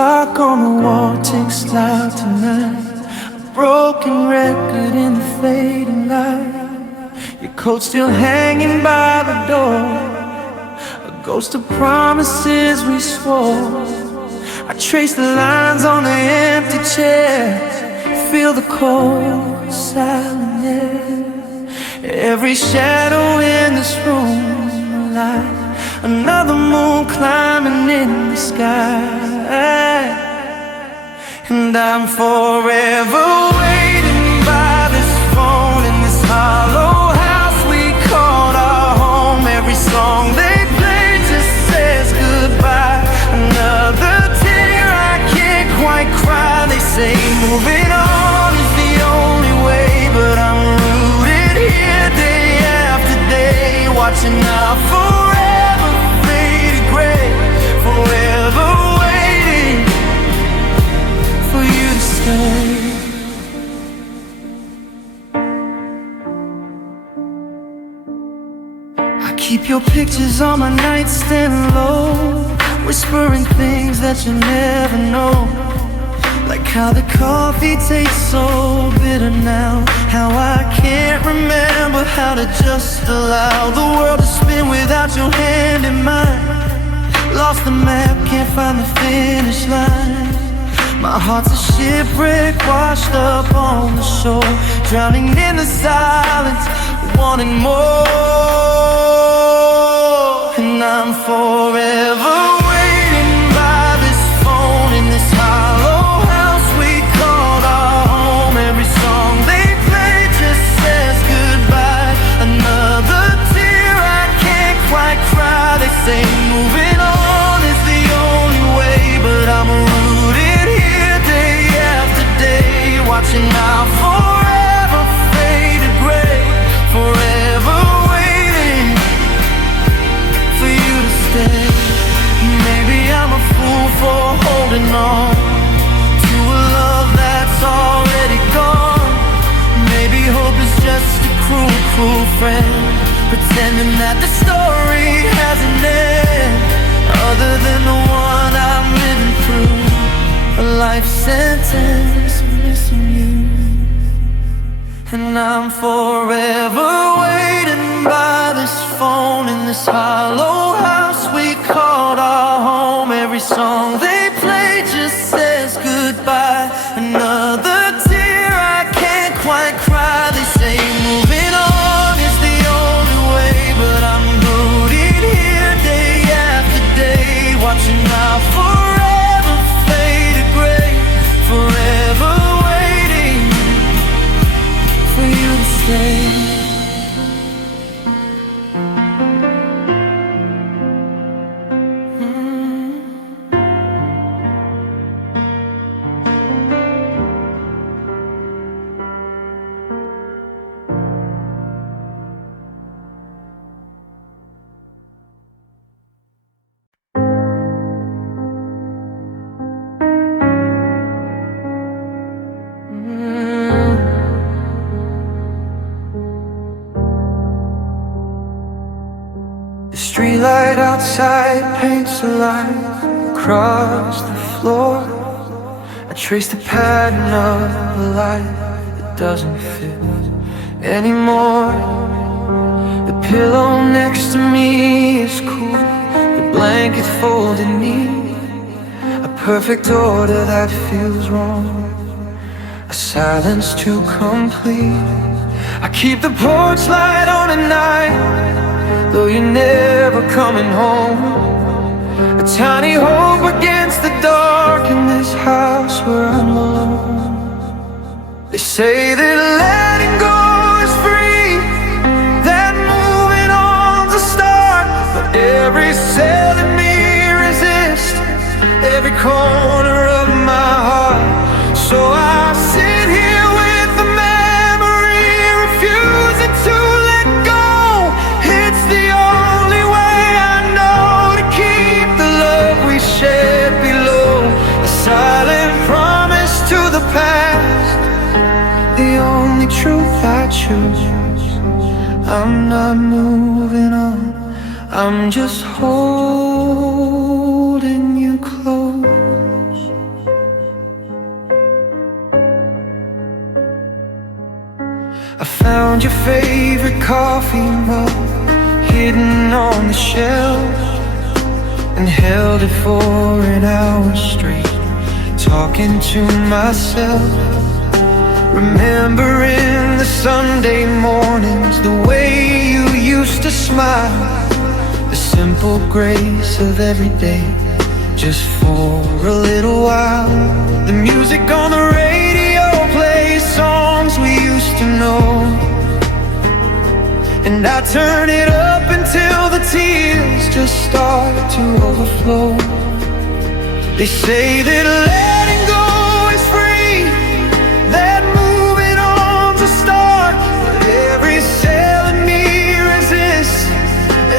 clock on the wall ticks loud tonight. A broken record in the fading light. Your coat still hanging by the door, a ghost of promises we swore. I trace the lines on the empty chair, feel the cold silent air. Every shadow in this room alive, another moon climbing in the sky. And I'm forever waiting by this phone in this hollow house we called our home. Every song they play just says goodbye. Another tear I can't quite cry. They say moving on is the only way, but I'm rooted here day after day, watching our forever faded gray. Forever waiting for you to stay. I keep your pictures on my nightstand low, whispering things that you never know. Like how the coffee tastes so bitter now, how I can't remember how to just allow the world to spin without your hand in mine. Lost the map, can't find the finish line. My heart's a shipwreck washed up on the shore, drowning in the silence, wanting more. And I'm forever waiting by this phone in this hollow house we called our home. Every song they play just says goodbye. Another tear I can't quite cry. They say moving on is the only way, but I'm rooted here day after day, watching our forever faded gray. Forever waiting for you to stay. Maybe I'm a fool for holding on to a love that's already gone. Maybe hope is just a cruel, cruel friend, pretending that the story has an end, other than the one I'm living through. A life sentence missing you. And I'm forever waiting by this phone in this hollow house we called our home. Every song they play just says goodbye. Another tear I can't quite cry. They say moving on is the only way, but I'm rooted here day after day, watching our forever faded gray. Forever waiting for you to stay. Streetlight outside paints a line across the floor. I trace the pattern of a life that doesn't fit anymore. The pillow next to me is cool, the blanket folded neat, a perfect order that feels wrong, a silence too complete. I keep the porch light on at night, though you're never coming home. A tiny hope against the dark in this house where I'm alone. They say that letting go is free, that moving on's a start, but every cell in me resists every corner of my heart. So I sit here with the memory, refusing to let go. It's the only way I know to keep the love we shared below. A silent promise to the past, the only truth I choose. I'm not moving on, I'm just holding you close. found your favorite coffee mug hidden on the shelf, and held it for an hour straight, talking to myself. Remembering the Sunday mornings, the way you used to smile, the simple grace of every day, just for a little while. The music on the radio plays songs we used to know, and I turn it up until the tears just start to overflow. They say that letting go is free, that moving on's a start, but every cell in me resists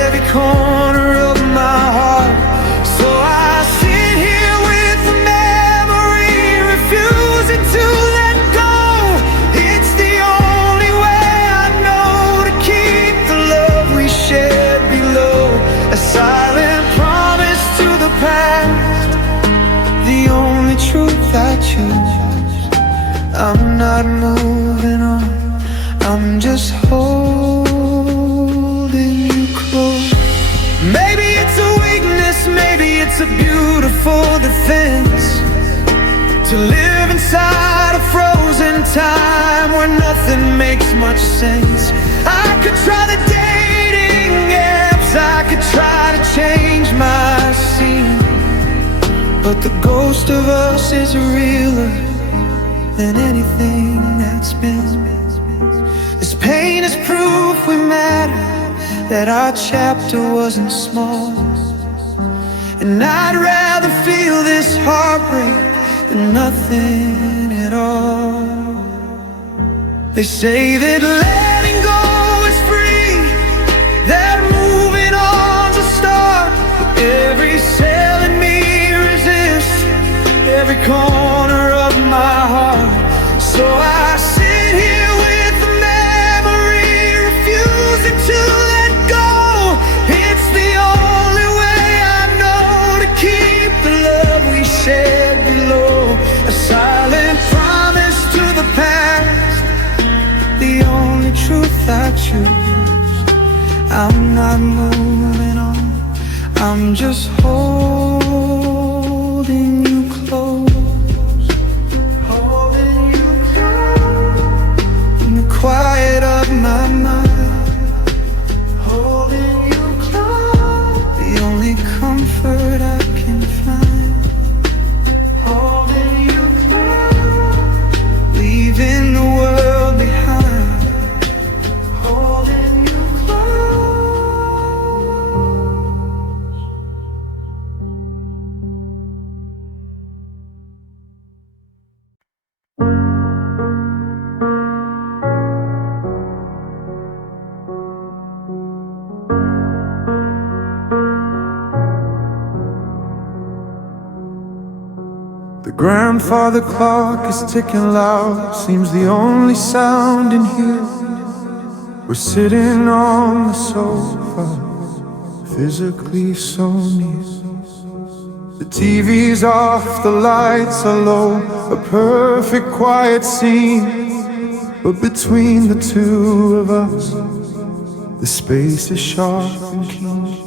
every corner of my heart. So I sit here with the memory, refusing to let go. It's the only way I know to keep the love we shared below. A silent promise to the past, the only truth I choose. I'm not moving on, I'm just holding you close. Maybe it's a weakness, maybe it's a beautiful defense, to live inside a frozen time where nothing makes much sense. I could try the dating apps, I could try to change my scene, but the ghost of us is realer than anything that's been. This pain is proof we matter, that our chapter wasn't small, and I'd rather feel this heartbreak than nothing at all. They say that letting go is free, that moving on's a start, but every cell in me resists every corner of my heart. So I sit here with the memory, refusing to let go. It's the only way I know to keep the love we shared below. A silent promise to the past, the only truth I choose. I'm not moving on, I'm just holding you close, holding you close in the quiet of my mind, holding you close, the only comfort I can find, holding you close, leaving the world behind, holding you The grandfather clock is ticking loud, seems the only sound in here. We're sitting on the sofa, physically so near. The TV's off, the lights are low, a perfect quiet scene. But between the two of us, the space is sharp and keen.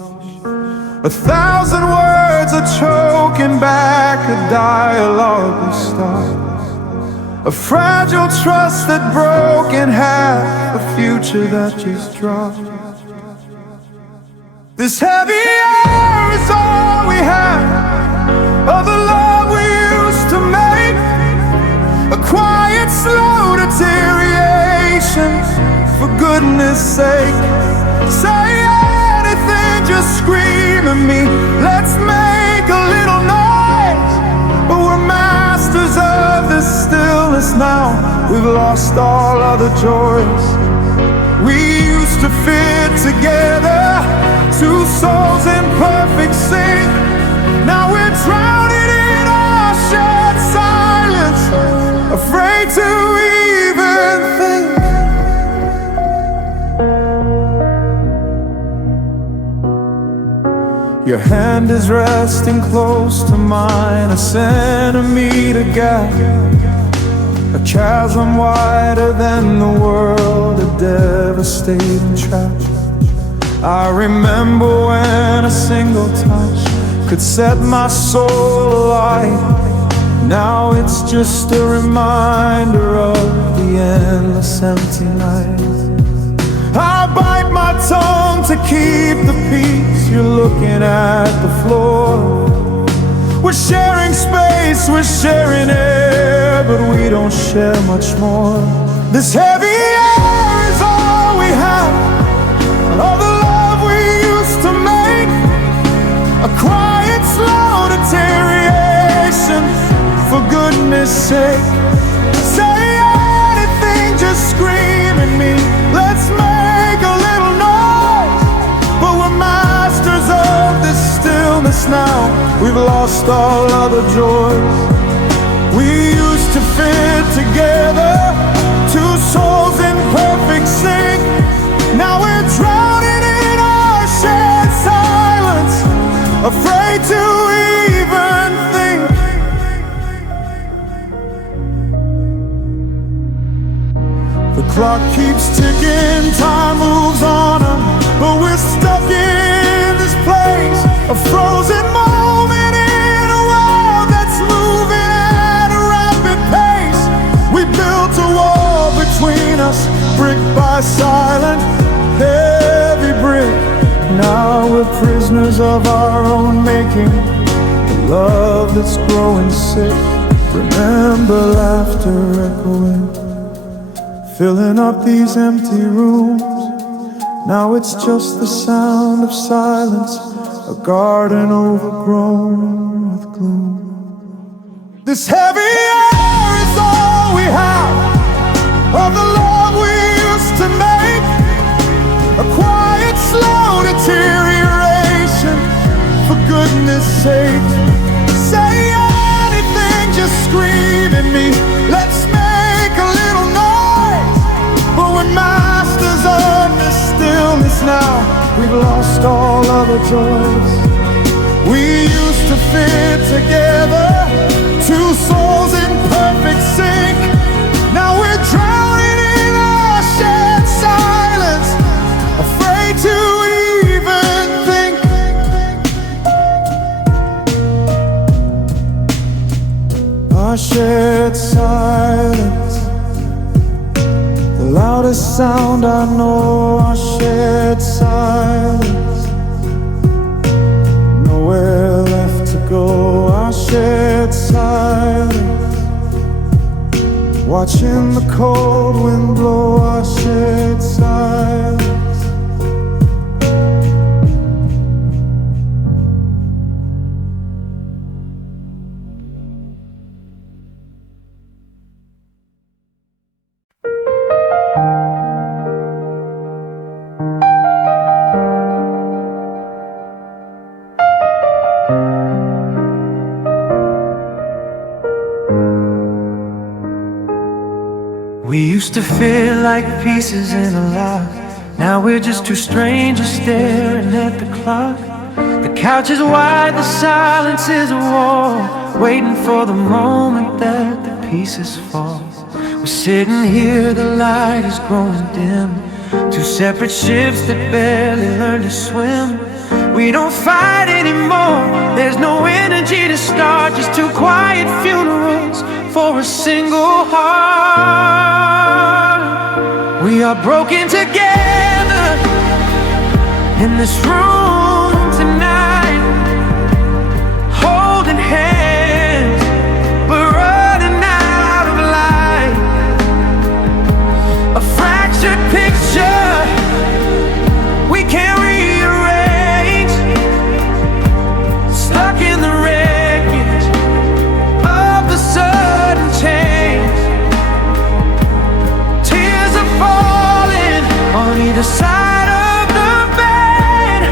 1,000 words are choking back a dialogue we start, a fragile trust that broke in half, a future that just dropped. This heavy air is all we have of the love we used to make, a quiet, slow deterioration, for goodness sake. Say anything, just scream at me, let's make a little noise. But we're masters of this stillness now, we've lost all other joys. We used to fit together, two souls in perfect sync. Now we're drowning in our shared silence, afraid to even think. Your hand is resting close to mine, a centimeter gap. a chasm wider than the world, a devastating trash. I remember when a single touch could set my soul alight. Now it's just a reminder of the endless empty nights. I bite my tongue to keep the peace. You're looking at the floor. We're sharing space, we're sharing air, but we don't share much more. This heavy air is all we have, all the love we used to make. A quiet, slow deterioration, for goodness sake. Say anything, just scream at me. Let's make a little noise. But we're masters of this stillness now. We've lost all other joys. We used to fit together, two souls in perfect sync. Now we're drowning in our shared silence, afraid to even think. The clock keeps ticking, time moves on, but we're stuck in this place, a frozen moment in a world that's moving at a rapid pace. We built a wall between us, brick by silent, heavy brick. Now we're prisoners of our own making, the love that's growing sick. Remember laughter echoing, filling up these empty rooms. Now it's just the sound of silence, a garden overgrown with gloom. This heavy air is all we have, of the love we used to make. A quiet, slow deterioration, for goodness sake. Say anything, just scream at me. Let's make a little noise. But we're masters of this stillness now. We've lost all other joys. We used to fit together, two souls in perfect sync. Now we're drowning in our shared silence, afraid to even think. Our shared silence, the loudest sound I know. Our shared silence, nowhere left to go. Our shared silence, watching the cold wind blow. Our shared silence. We used to feel like pieces in a lock. Now we're just two strangers staring at the clock. The couch is wide, the silence is a wall, waiting for the moment that the pieces fall. We're sitting here, the light is growing dim, two separate ships that barely learn to swim. We don't fight anymore, there's no energy to start, just two quiet funerals for a single heart. We are broken together in this room tonight, holding hands, but running out of light. A fractured picture we can't rearrange, stuck in the wreckage of the sudden change. Tears are falling on either side of the bed,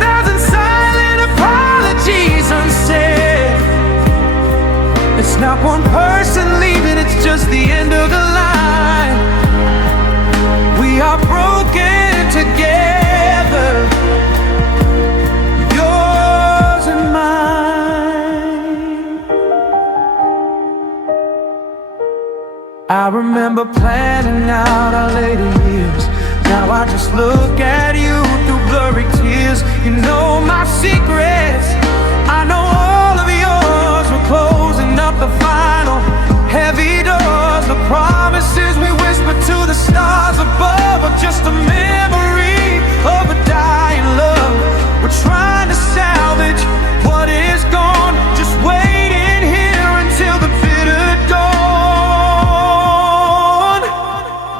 1,000 silent apologies unsaid. It's not one person leaving, it's just the end of the line. We are broken together, yours and mine. I remember planning out our later years. Now I just look at you through blurry tears. You know my secrets, I know all of yours. We're closing up the final heavy doors. The promises we whispered to the stars above are just a memory of a dying love. We're trying to salvage what is gone, just waiting here until the bitter dawn.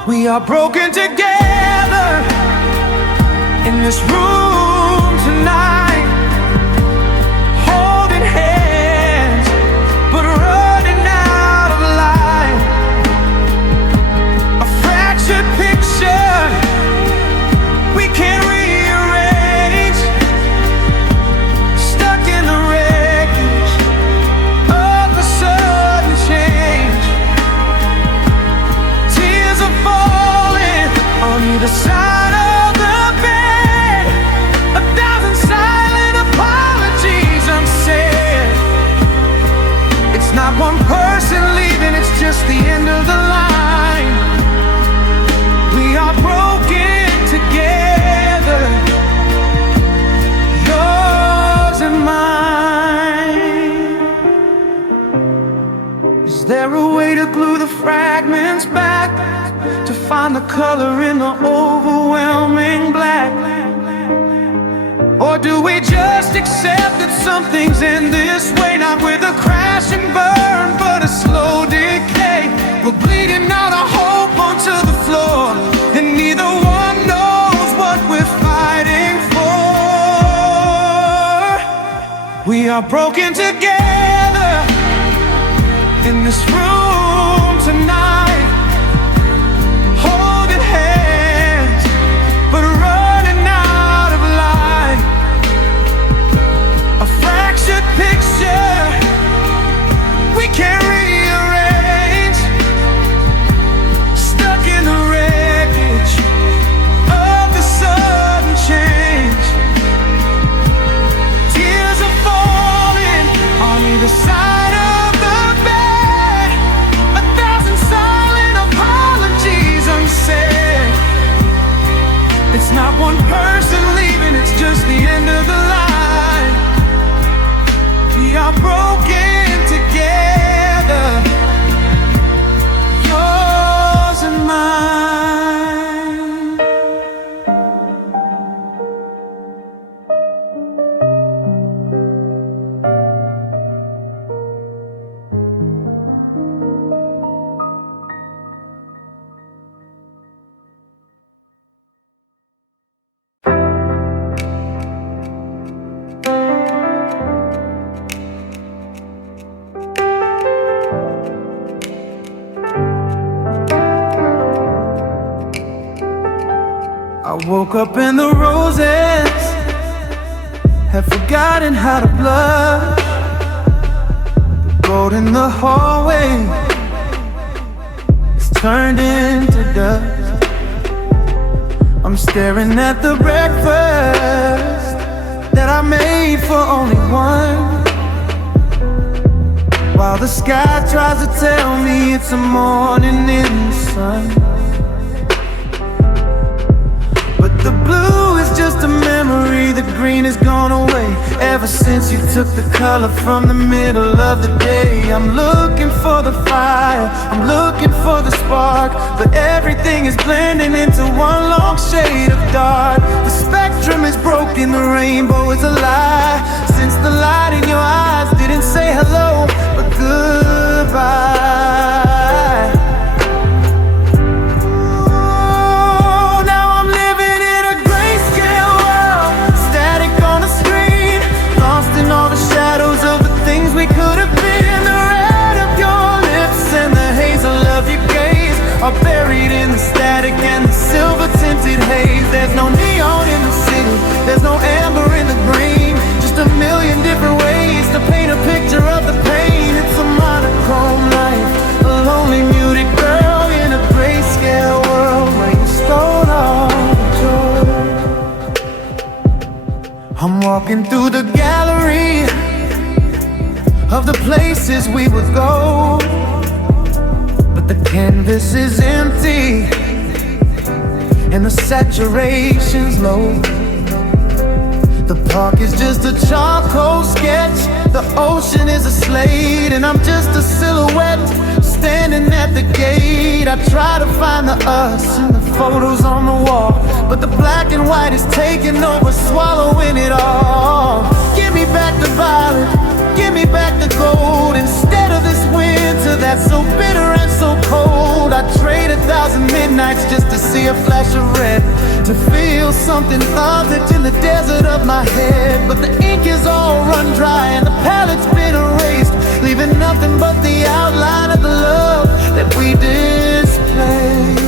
We are broken together in this room tonight, holding hands but running out of light. A fractured picture we can't rearrange, stuck in the wreckage of the sudden change. Tears are falling on either side of the bed, 1,000 silent apologies unsaid. It's not one person leaving, it's just the end of the line. We are broken together, yours and mine. Is there a way to glue the fragments back, to find the color in the overwhelming black? Or do we just accept that some things end this way? Not with a crash and burn, but a slow decay. We're bleeding out our hope onto the floor, and neither one knows what we're fighting for. We are broken together in this room tonight, holding hands but running out of light. A fractured picture we can't rearrange, stuck in the wreckage of the sudden change. Tears are falling on either side of the bed, 1,000 silent apologies unsaid. It's not one person leaving, it's just the end of the line. We are broken together, yours and mine. I woke up and the roses had forgotten how to blush. The gold in the hallway is turned into dust. I'm staring at the breakfast that I made for only one, while the sky tries to tell me it's a morning in the sun. But the blue is just a memory, the green is gone away ever since you took the color from the middle of the day. I'm looking for the fire, I'm looking for the spark, but everything is blending into one long shade of dark. The spectrum is broken, the rainbow is a lie, since the light in your eyes didn't say hello, but goodbye. Are buried in the static and the silver tinted haze. There's no neon in the city, there's no amber in the green, just a million different ways to paint a picture of the pain. It's a monochrome life, a lonely muted girl in a grayscale world where you stole all the joy. I'm walking through the gallery of the places we would go, but the candy canvas is empty and the saturation's low. The park is just a charcoal sketch, the ocean is a slate, and I'm just a silhouette standing at the gate. I try to find the us in the photos on the wall, but the black and white is taking over, swallowing it all. Give me back the violet, give me back the gold, instead of this winter that's so bitter and so cold. I trade 1,000 midnights just to see a flash of red, to feel something other in the desert of my head. But the ink is all run dry and the palette's been erased, leaving nothing but the outline of the love that we display.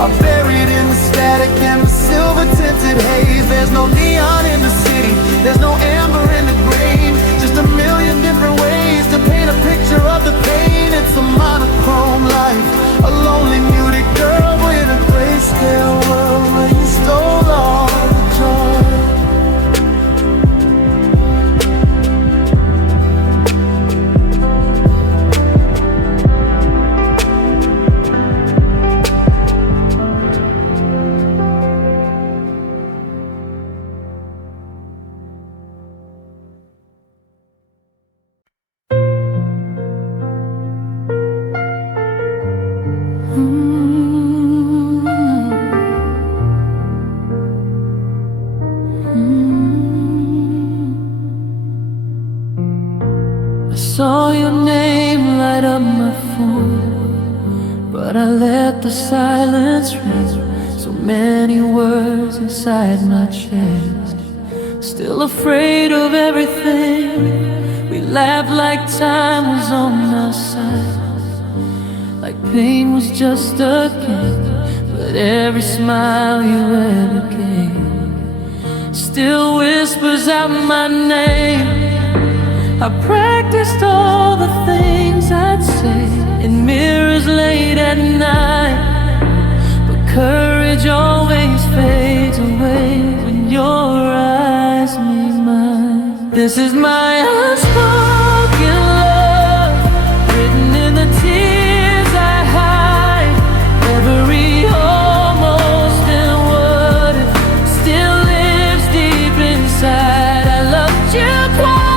Are buried in the static and the silver-tinted haze. There's no neon in the city, there's no amber in the grain, just a million different ways to paint a picture of the pain. It's a monochrome life, a lonely muted girl in a grayscale world where you stole all the joy. Saw your name light up my phone, but I let the silence ring. So many words inside my chest, still afraid of everything. We laughed like time was on our side, like pain was just a game. But every smile you ever gave still whispers out my name. I practiced all the things I'd say in mirrors late at night, but courage always fades away when your eyes meet mine. This is my unspoken love, written in the tears I hide. Every almost and what if still lives deep inside. I loved you quite.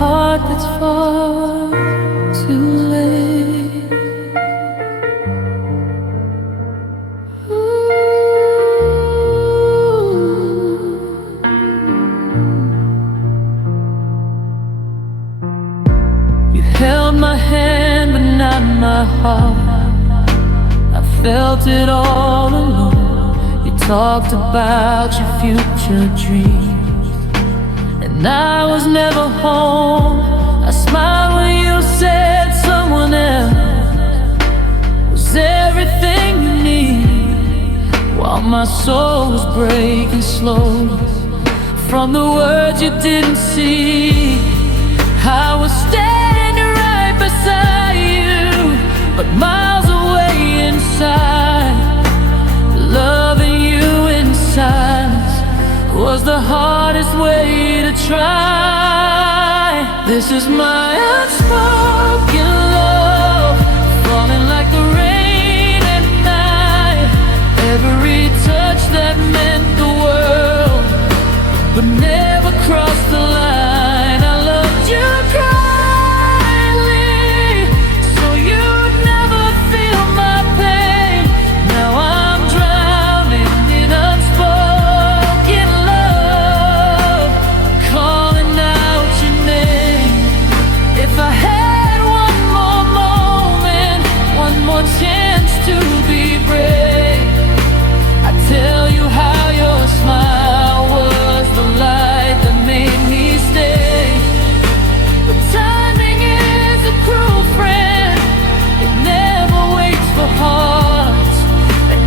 Heart that's far too late. You held my hand but not my heart. I felt it all alone. You talked about your future dreams, and I was never home. I smiled when you said someone else was everything you need, while my soul was breaking slowly from the words you didn't see. I was standing right beside you, but miles away inside. Loving you in silence was the hardest way to try. This is my unspoken love, falling like the rain at night. Every touch that meant the world, but never crossed the line. I loved you quietly, so you'd never feel my pain. Now I'm drowning in unspoken love, calling out your name. If I had one more moment, one more chance to be brave, I'd tell you how your smile was the light that made me stay. But timing is a cruel friend, it never waits for hearts that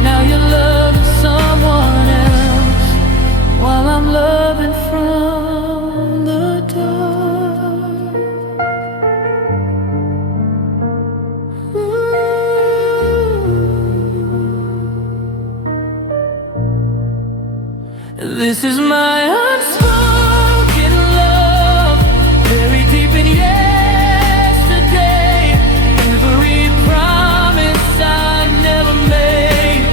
This is my unspoken love, buried deep in yesterday. Every promise I never made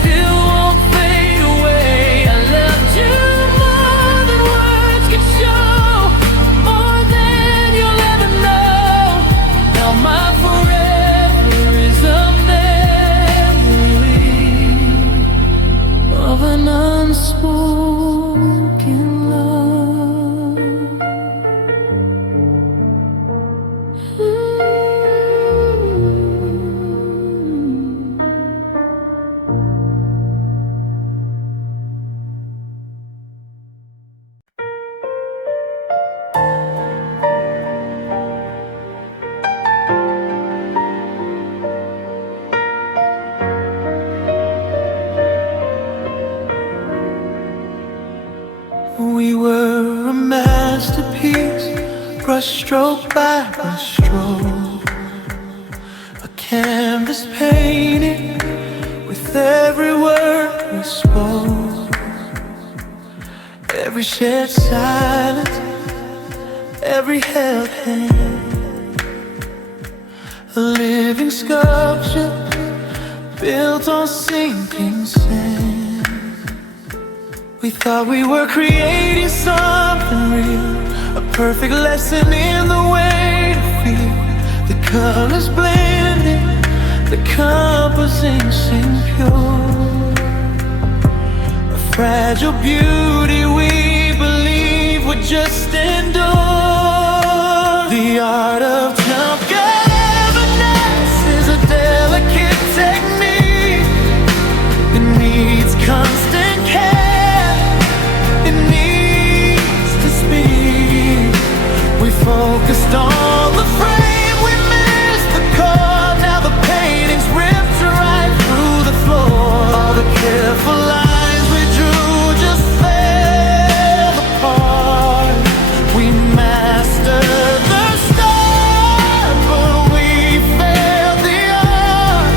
still won't fade away. I loved you more than words could show, more than you'll ever know. Now my forever is a memory of an unspoken love. We were a masterpiece, brushstroke by brushstroke, a canvas painted with every word we spoke, every shared silence, every held hand, a living sculpture built on sinking sand. We thought we were creating something real, a perfect lesson in the way to feel. The colors blending, the composition pure, a fragile beauty we believe would just endure. The art of togetherness is a delicate technique. It needs constant care. Focused on the frame, we missed the core. Now the painting's ripped right through the floor. All the careful lines we drew just fell apart. We mastered the start, but we failed the art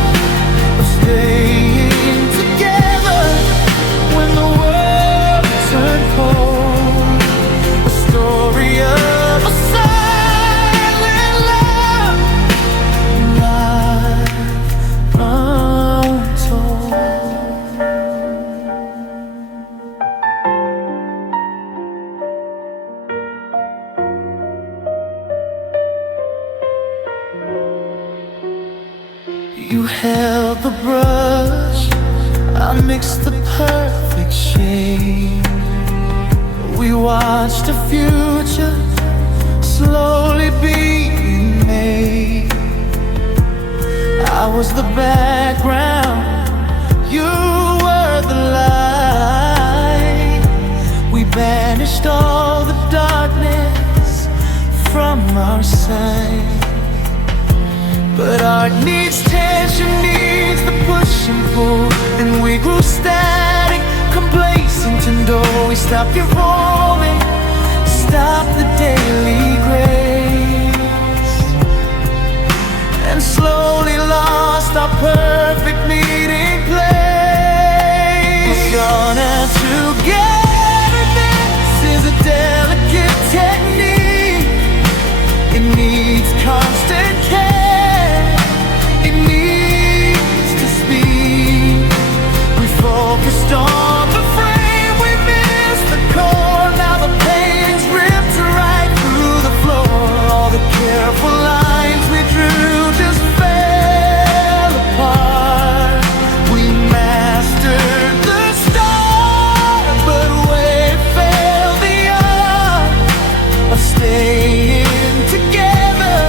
of staying together when the world turned cold. A story of you held the brush, I mixed the perfect shade. We watched a future slowly being made. I was the background, you were the light. We banished all the darkness from our sight. But art needs tension, needs the push and pull, and we grew static, complacent, and oh, we stopped evolving, stopped the daily grace, and slowly lost our perfect meeting place. Gone and togetherness is a delicate technique. It needs constant care. Focused on the frame, we missed the core. Now the painting's ripped right through the floor. All the careful lines we drew just fell apart. We mastered the start, but we failed the art of staying together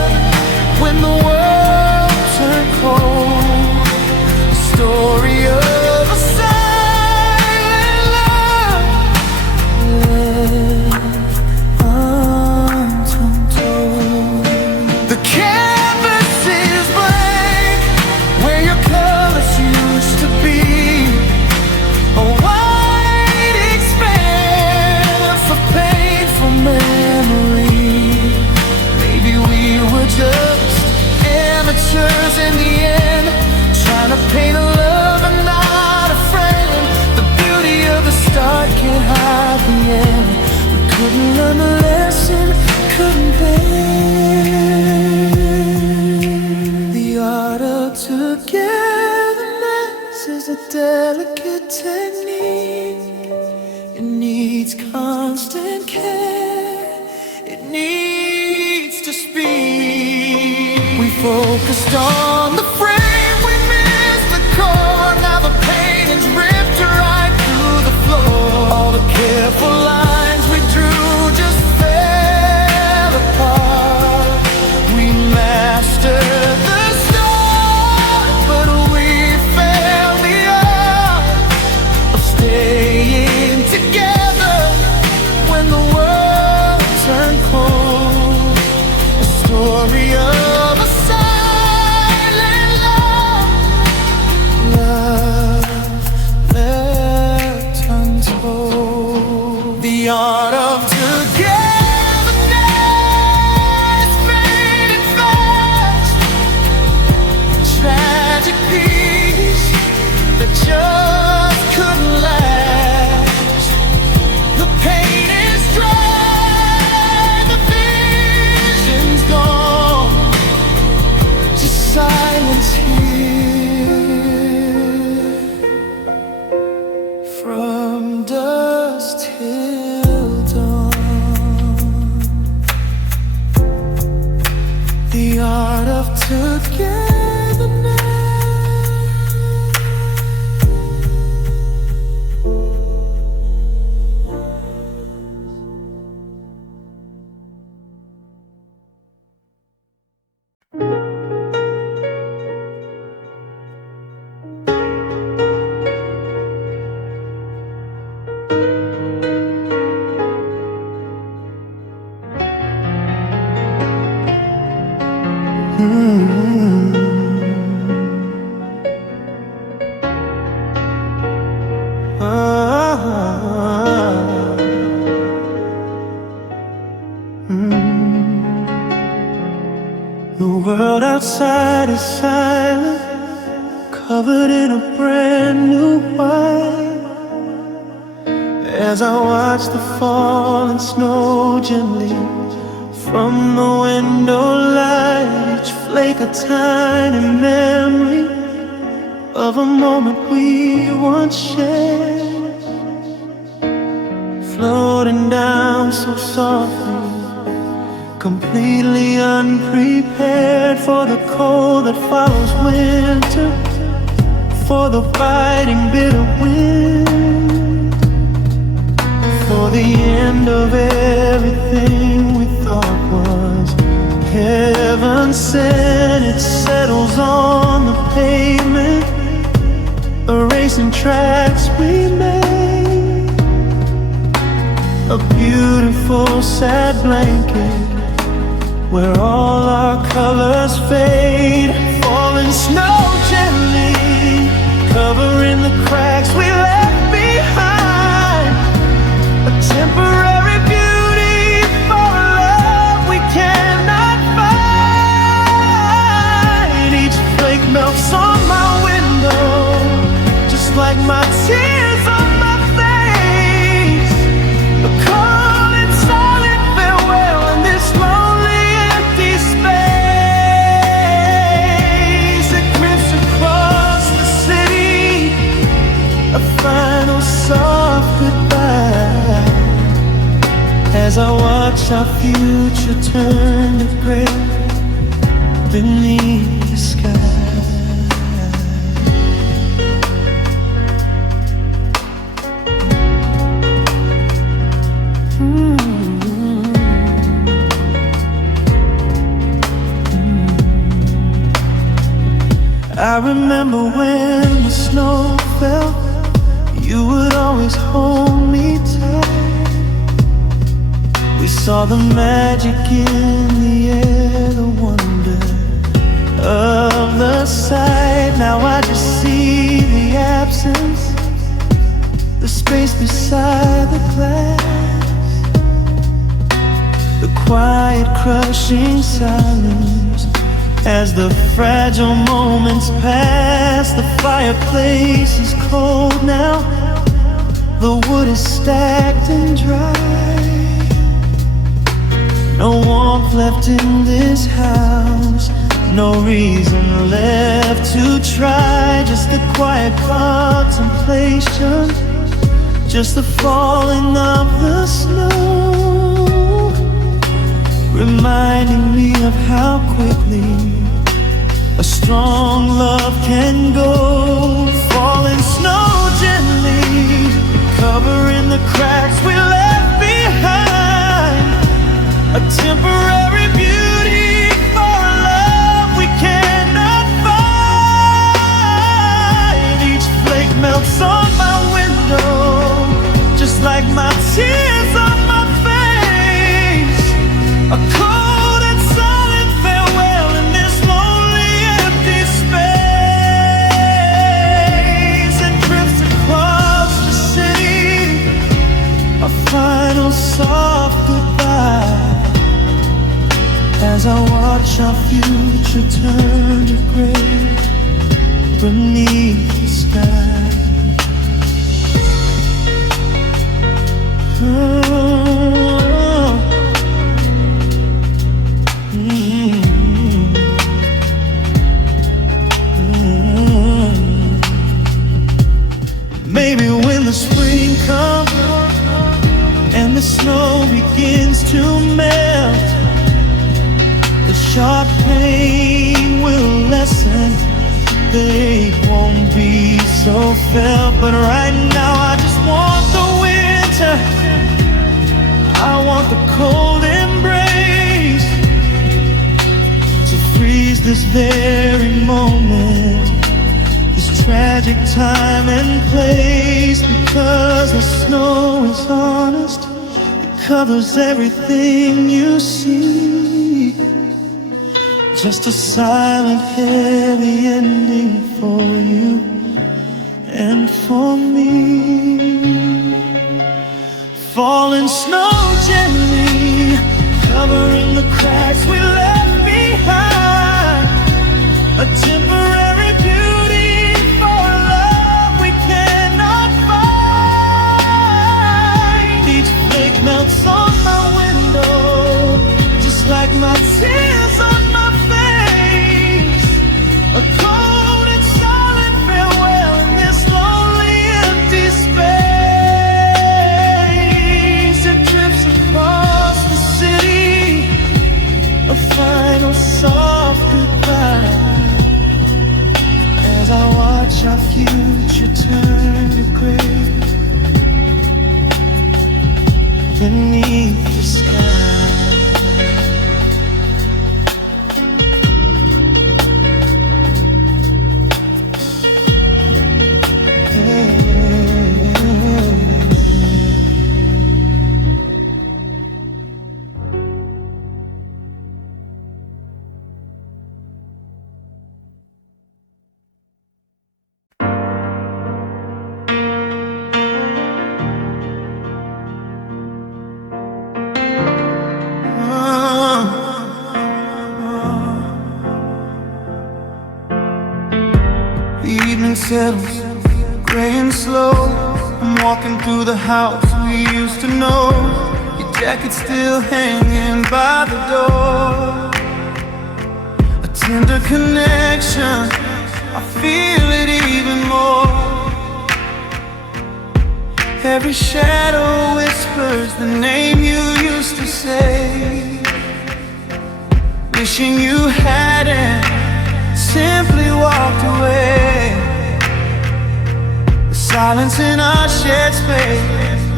when the world turned cold. A story of in the end, trying to paint a lover, not a friend. The beauty of the start can't hide. is a delicate technique. It needs constant care. It needs to speak. We focused on the frame, we missed the core. Now the painting's ripped right through the floor. All the careful lines we drew just fell apart. We mastered the start, but we failed the art of staying together when the world turned cold. A story of a silent love left untold. The art of togetherness faded fast. Tragic peace that just couldn't last. The pain is dry, the vision's gone. Just silence here. From dusk till dawn. The art of togetherness. The world outside is silent, covered in a brand new white. As I watch the falling snow gently from the window light, each flake a tiny memory of a moment we once shared, floating down so softly, completely unprepared for the cold that follows winter, for the biting bitter wind, for the end of everything we thought was heaven sent. It settles on the pavement, erasing tracks we made, a beautiful sad blanket where all our colors fade. Falling snow gently, covering the cracks we left behind. A temporary beauty for a love we cannot find. Each flake melts on my window, just like my tears on my face. A cold and silent farewell in this lonely empty space. It drifts across the city, a final soft goodbye, as I watch our future turn to gray beneath the sky. I remember when the snow fell, you would always hold me tight. We saw the magic in the air, the wonder of the sight. Now I just see the absence, the space beside the glass, the quiet crushing silence. As the fragile moments pass, the fireplace is cold now, the wood is stacked and dry. No warmth left in this house, no reason left to try. Just the quiet contemplation, just the falling of the snow, reminding me of how quickly a strong love can go. Falling snow gently, covering the cracks we left behind. A temporary beauty for a love we cannot find. Each flake melts on my window, just like my tears on my face. A cold and silent farewell in this lonely empty space. It drifts across the city, a final soft goodbye, as I watch our future turn to gray beneath the sky. Maybe when the spring comes and the snow begins to melt, the sharp pain will lessen, they won't be so felt. But right now I just want the winter, I want the cold embrace, to freeze this very moment, this tragic time and place. Because the snow is honest, it covers everything you see. Just a silent, heavy ending for you and for me. Falling snow gently, covering the cracks we left behind. A temporary beauty for a love we cannot find. Each flake melts on my window, just like my tears on my face. A cold and silent farewell in this lonely empty space. It drifts across the city, a final soft goodbye, as I watch our future turn to gray beneath the sky. The evening settles, gray and slow. I'm walking through the house we used to know. Your jacket's still hanging by the door. A tender connection, I feel it even more. Every shadow whispers the name you used to say. Wishing you hadn't simply walked away. The silence in our shared space,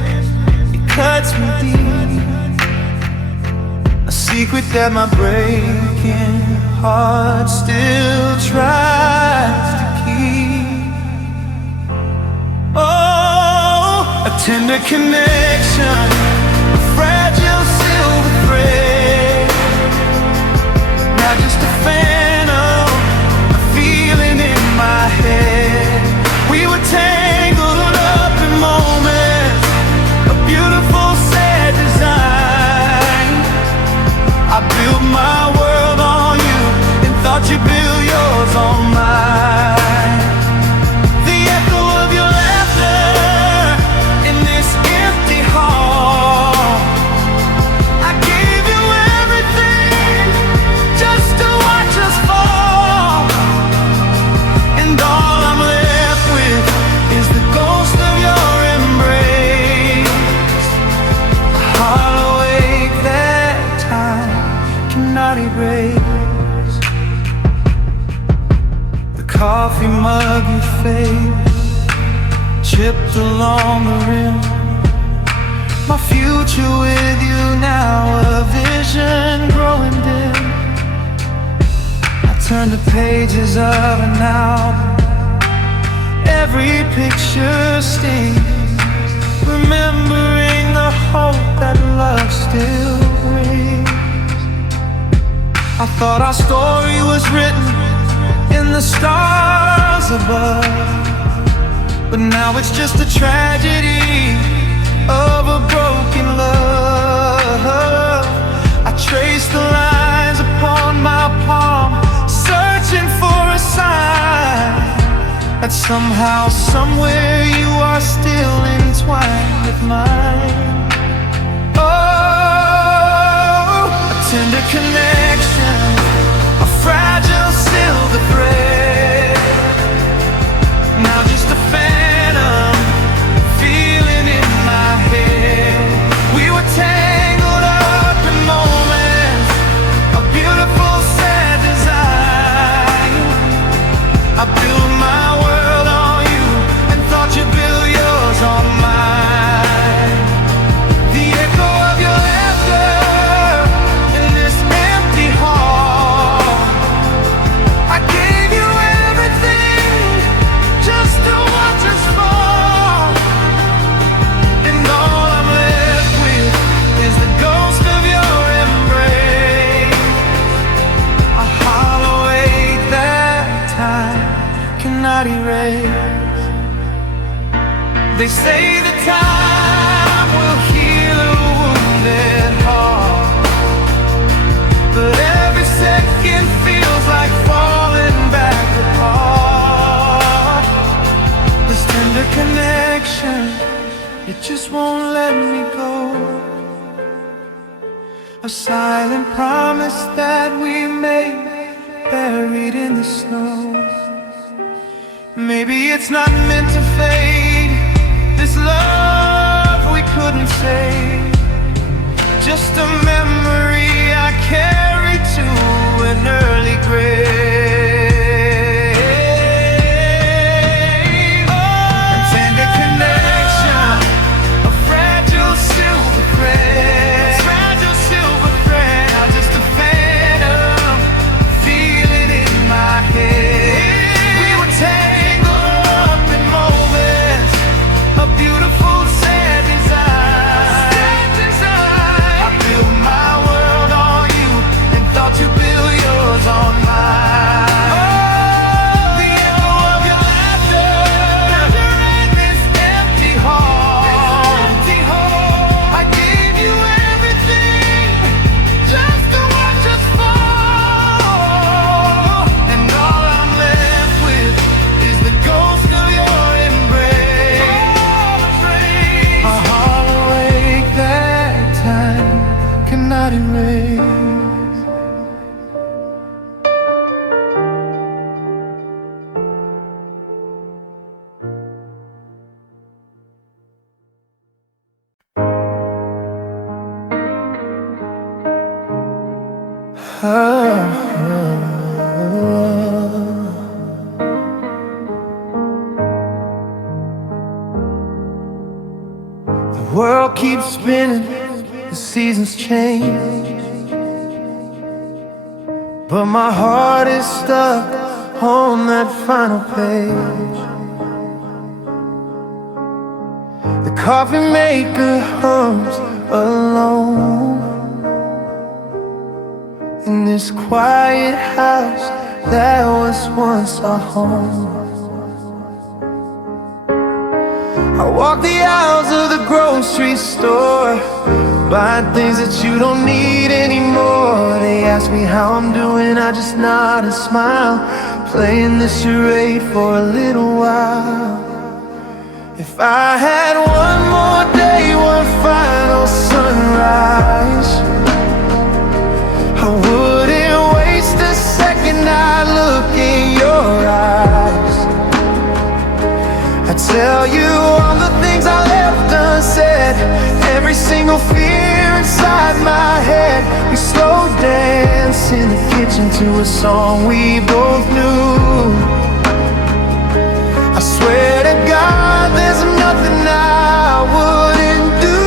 it cuts me deep. A secret that my breaking heart still tries to keep. Oh, a tender connection, a fragile silver thread, not just a phantom, a feeling in my head. We were tangled up in moments, a beautiful sad design. I built my world on you and thought you built yours on mine. The echo of your laughter in this empty hall. I gave you everything just to watch us wave chipped along the rim. My future with you now, a vision growing dim. I turn the pages of an album, every picture stings, remembering the hope that love still brings. I thought our story was written in the stars above, but now it's just a tragedy of a broken love. I trace the lines upon my palm, searching for a sign that somehow, somewhere you are still entwined with mine. Oh, a tender connection, a fragile silver thread, now just a phantom feeling in my head. We were tangled up in moments, a beautiful sad design. I built my world on you and thought you'd build yours on mine. The echo of your laughter in this empty hall. I gave you everything just to watch us fall, and all I'm left with is the ghost of your embrace. A hollow ache that time cannot erase. They say that time will heal a wounded heart, but every second feels like falling back apart. This tender connection, it just won't let me go. A silent promise that we made, buried in the snow. Maybe it's not meant to fade, this love we couldn't save, just a memory I carry to an early grave. A tender connection, a fragile silver thread, fragile silver thread, now just a phantom feeling in my head. We were tangled up in moments, a beautiful sad design. I built my world on you and thought you'd build yours on mine. Oh, the echo of your laughter in this empty hall. I gave you everything just to watch us fall, and all I'm left with is the ghost of your embrace. A hollow ache that time cannot erase. The world keeps spinning, the seasons change, but my heart is stuck on that final page. The coffee maker hums alone in this quiet house that was once our home. I walk the aisles of the grocery store, buying things that you don't need anymore. They ask me how I'm doing, I just nod and smile, playing this charade for a little while. If I had one more day, one final sunrise, I wouldn't waste a second. I'd look in your eyes, I tell you all the things I left unsaid, every single fear inside my head. We slow dance in the kitchen to a song we both knew. I swear to God, there's nothing I wouldn't do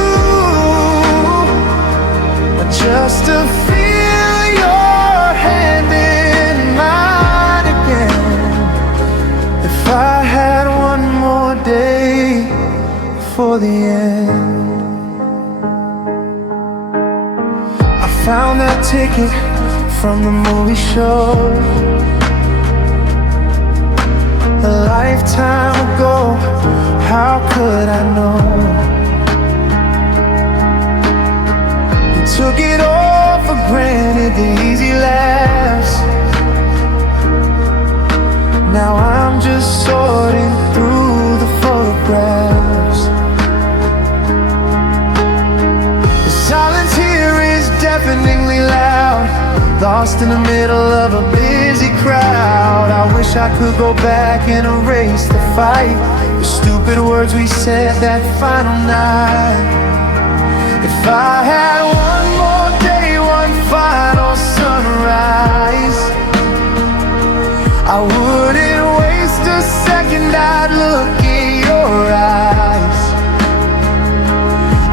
just to feel your hand in mine again. If I had one more day before the end. I found that ticket from the movie show a lifetime ago. How could I know? You took it all for granted, the easy laughs. Now I'm just sorting through the photographs. The silence here is deafeningly loud, lost in the middle of a busy crowd. I wish I could go back and erase the fight, the stupid words we said that final night. If I had one more day, one final sunrise, I wouldn't waste a second, I'd look in your eyes.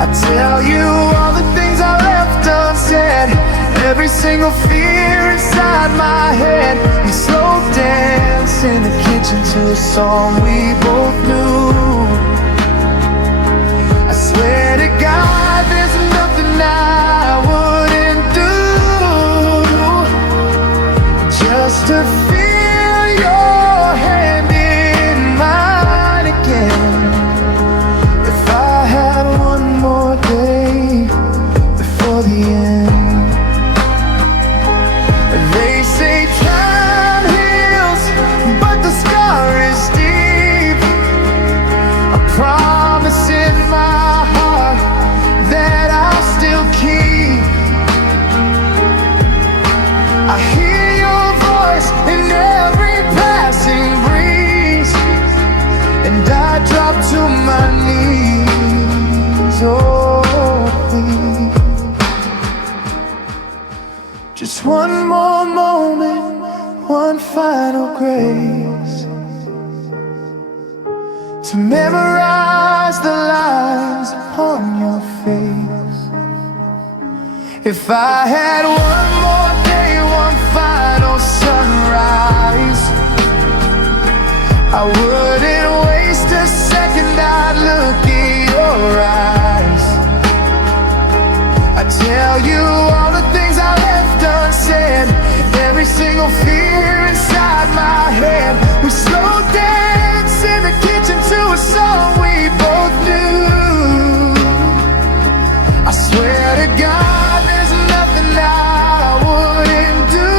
I'd tell you all the things I left unsaid, every single fear inside my head. We slow dance in the kitchen to a song we both knew. I swear to God, there's nothing I wouldn't do just to feel your hand in mine again. If I had one more day before the end. They say time heals, but the scar is deep. A promise in my heart that I'll still keep. I hear your voice in every passing breeze, and I drop to my knees. Oh, please. Just one more moment, one final grace, to memorize the lines upon your face. If I had one more day, one final sunrise, I wouldn't waste a second, I'd look in your eyes. I'd tell you all the things I left unsaid, every single fear inside my head. We slow dance in the kitchen to a song we both knew. I swear to God, there's nothing I wouldn't do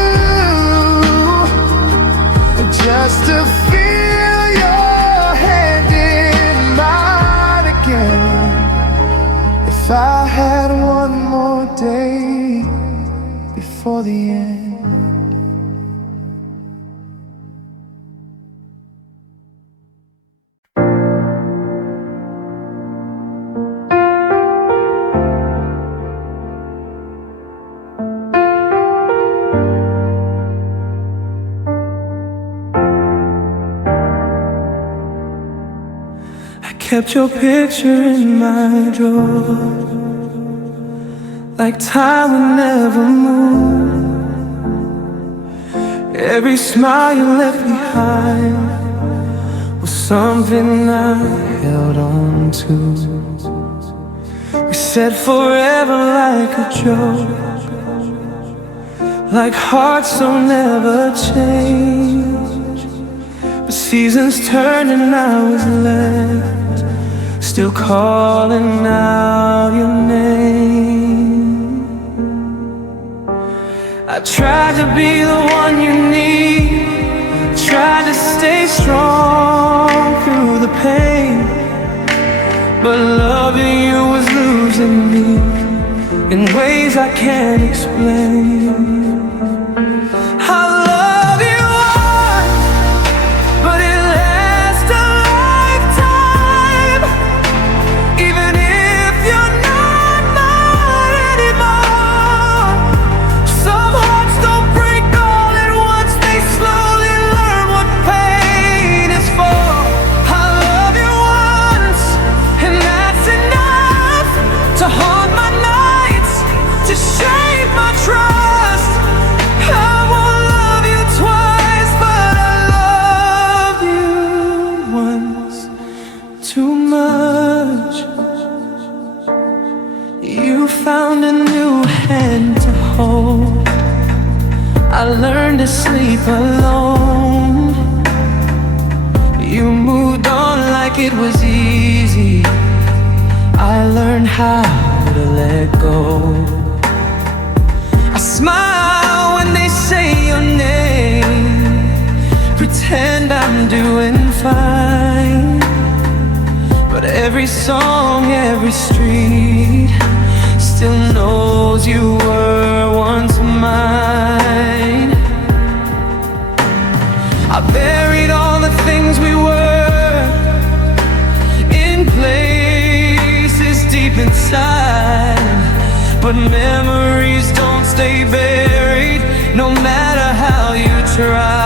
just to feel your hand in mine again. If I had one more day before the end. Kept your picture in my drawer, like time would never move. Every smile you left behind was something I held on to. We said forever like a joke, like hearts don't never change. But seasons turned and I was left still calling out your name. I tried to be the one you need, tried to stay strong through the pain, but loving you was losing me in ways I can't explain. to sleep alone. You moved on like it was easy. I learned how to let go. I smile when they say your name, pretend I'm doing fine. But every song, every street still knows you were once mine. I buried all the things we were in places deep inside, but memories don't stay buried, no matter how you try.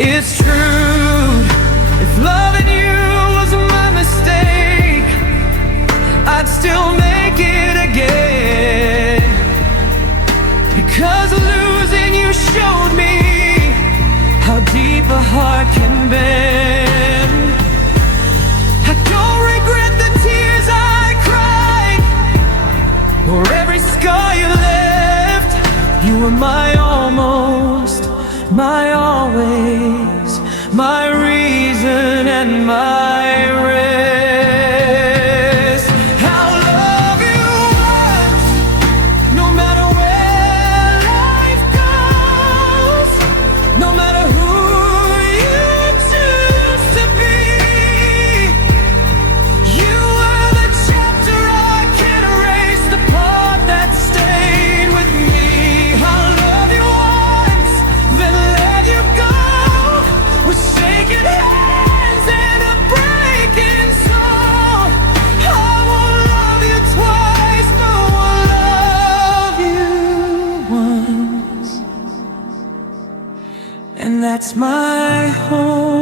It's true, if loving you was my mistake, I'd still make it again. Because losing you showed me how deep a heart can bend. I don't regret the tears I cried, nor every scar you left. You were my almost, my always, my reason and my rest. I'll love you once, no matter where life goes, no matter who you choose to be. You were the chapter I can't erase, the part that stayed with me. I'll love you once, then let you go, with shaking hands and a breaking soul. I won't love you twice, no, I'll love you once, and that's my home.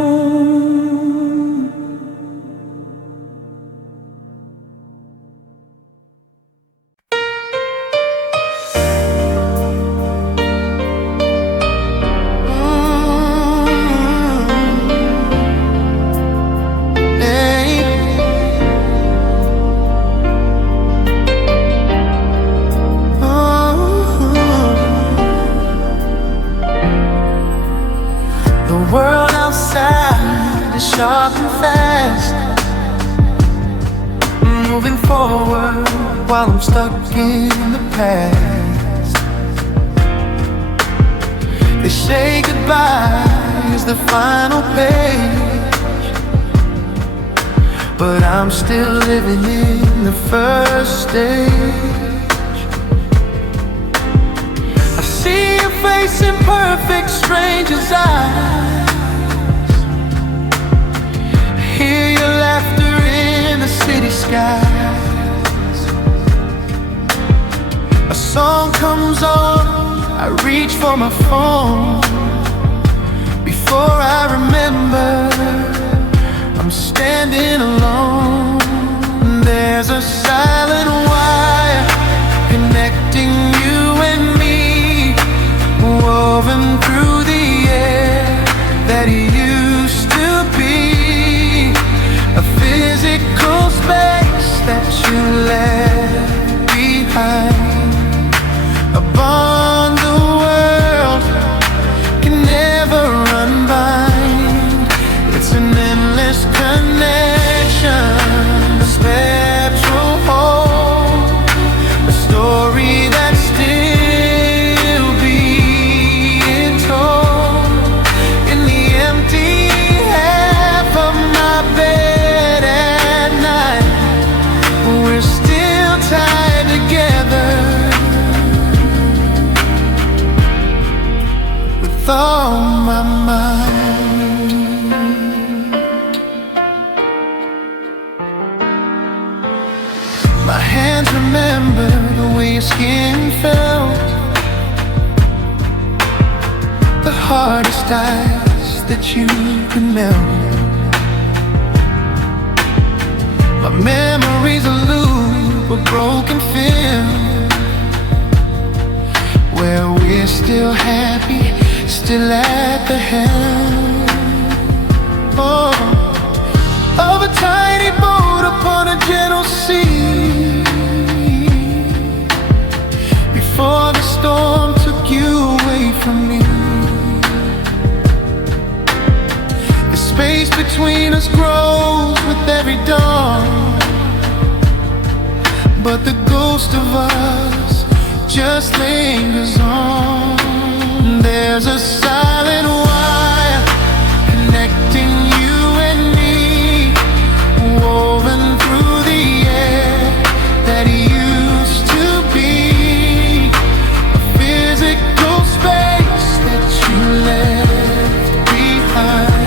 The world outside is sharp and fast, moving forward while I'm stuck in the past. They say goodbye is the final page, but I'm still living in the first stage. I see your face in perfect strangers' eyes, hear your laughter in the city skies. A song comes on, I reach for my phone. Before I remember, I'm standing alone. There's a silent wire connecting you and me, woven through the air that used to be a physical space that you left behind. A bond the world can never unbind. It's an endless connection, a spectral hold, a story that's still being told. In the empty half of my bed at night, we're still tied together with all my mind. hardest ice that you can melt. My memory's a loop, a broken film, where we're still happy, still at the helm. Oh, of a tiny boat upon a gentle sea, before the storm took you away from me. The space between us grows with every dawn, but the ghost of us just lingers on. There's a silent wire connecting you and me, woven through the air that used to be a physical space that you left behind.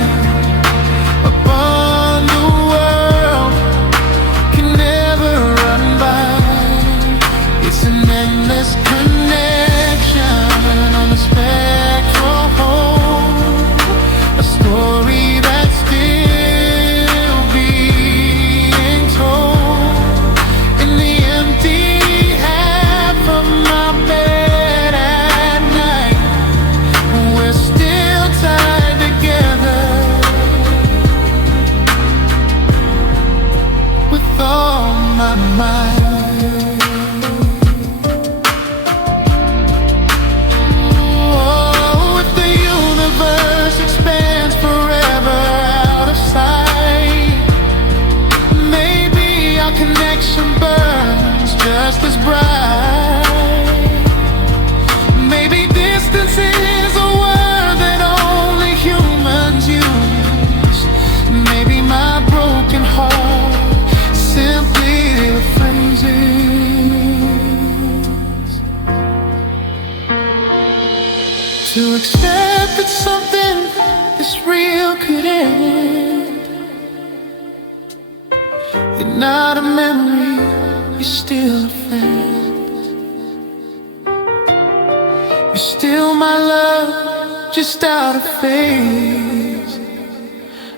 Upon the world can never run by. It's an endless connection on the spectral home, a story that's still being told. In the empty half of my bed at night, we're still tied together with all my might. Connection burns just as bright. Maybe distance is a word that only humans use. Maybe my broken heart simply a frenzies to accept that something this real could end. You're not a memory, you're still a friend. You're still my love, just out of phase,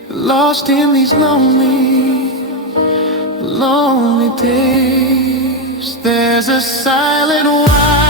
lost in these lonely, lonely days. There's a silent wire